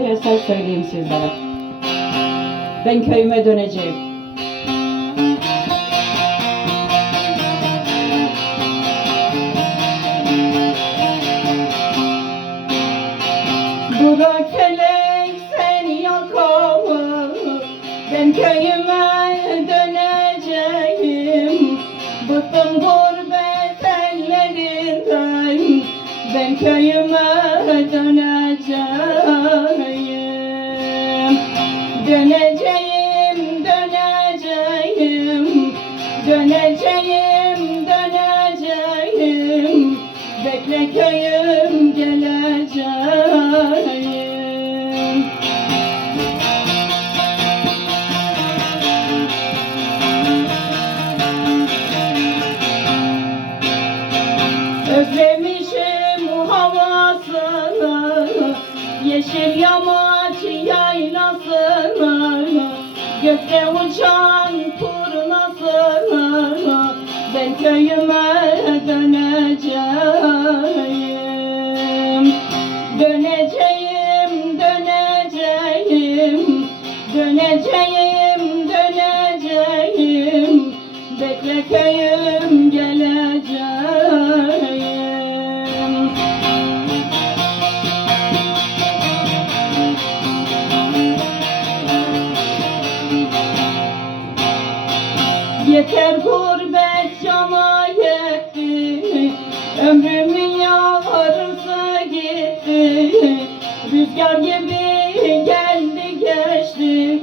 eser söyleyeyim sizlere. Ben köyüme döneceğim. Bırak felek sen yakamı Ben köyüme döneceğim Bıktım gurbet ellerinden Ben köyüme Döneceğim, döneceğim. Döneceğim, döneceğim. Bekle köyüm yamaç yaylasını Gökte uçan turnasını Ben köyüme döneceğim Yeter gurbet cana yetti Ömrümün yarısı gitti. Rüzgar gibi geldi geçti.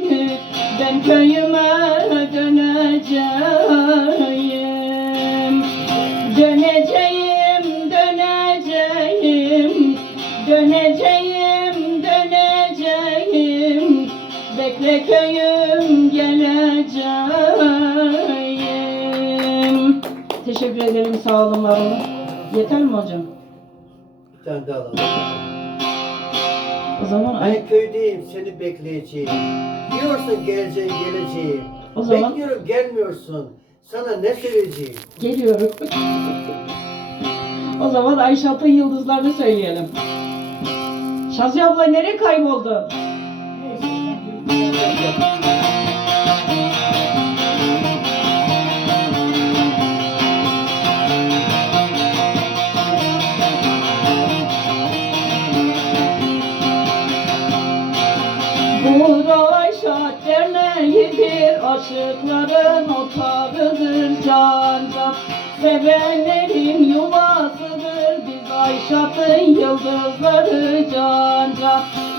Ben köyüme döneceğim. Döneceğim, döneceğim. Döneceğim, döneceğim. Bekle köyüm Teşekkür ederim sağ olun var olun. Yeter mi hocam? Bir tane daha alalım. O zaman ay Ben köydeyim seni bekleyeceğim. Diyorsun geleceğim geleceğim. O zaman- Bekliyorum gelmiyorsun. Sana ne söyleyeceğim? geliyorum. o zaman Ayşat'ın yıldızlarını söyleyelim. Şazi abla nereye kayboldu? Aşıkların otağıdır can can. Sevenlerin yuvasıdır, biz Ayşat'ın yıldızları can.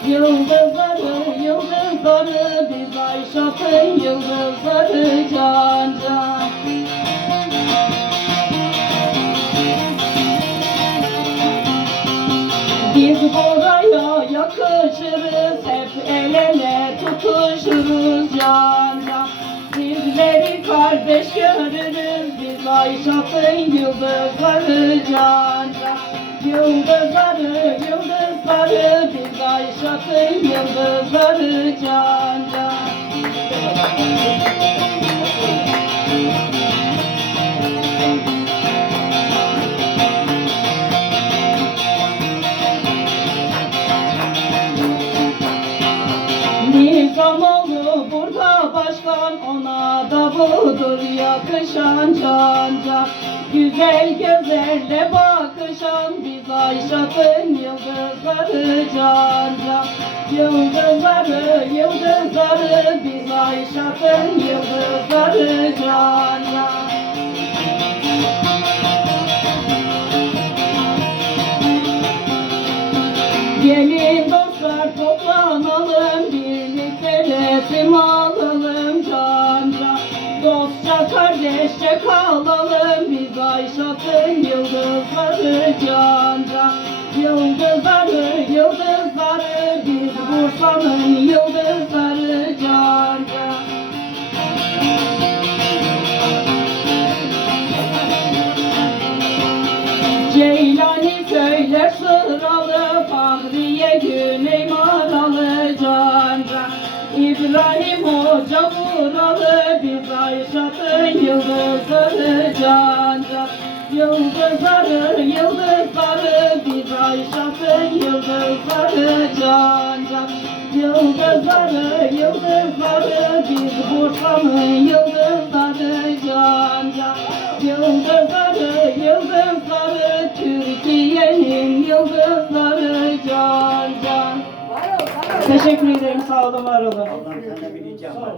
Yıldızları, yıldızları, biz Ayşat'ın yıldızları can. Biz buraya yakışırız, hep el ele tutuşuruz can kardeş görürüz, biz Ayşat'ın yıldızları can. Yıldızları, yıldızları, biz Ayşat'ın yıldızları can can. Ona da budur yakışan can can Güzel gözlerle bakışan biz Ayşat'ın yıldızları can can Yıldızları yıldızları biz Ayşat'ın yıldızları can can Gelin kardeşçe kalalım. Biz Ayşat'ın yıldızları can can Yıldızları yıldızları. Biz Bursa'nın yıldızları can can Ceylani söyler sıralı Fahriye Güney Maralı can can İbrahim Hoca Ayşat'ın yıldızları can can Yıldızları yıldızları Biz Ayşat'ın yıldızları can can Yıldızları, yıldızları, biz Bursa'nın yıldızları can can. Yıldızları, yıldızları, Türkiye'nin yıldızları can can. Teşekkür ederim, sağ olun, var olun. Allah'ım ricam var.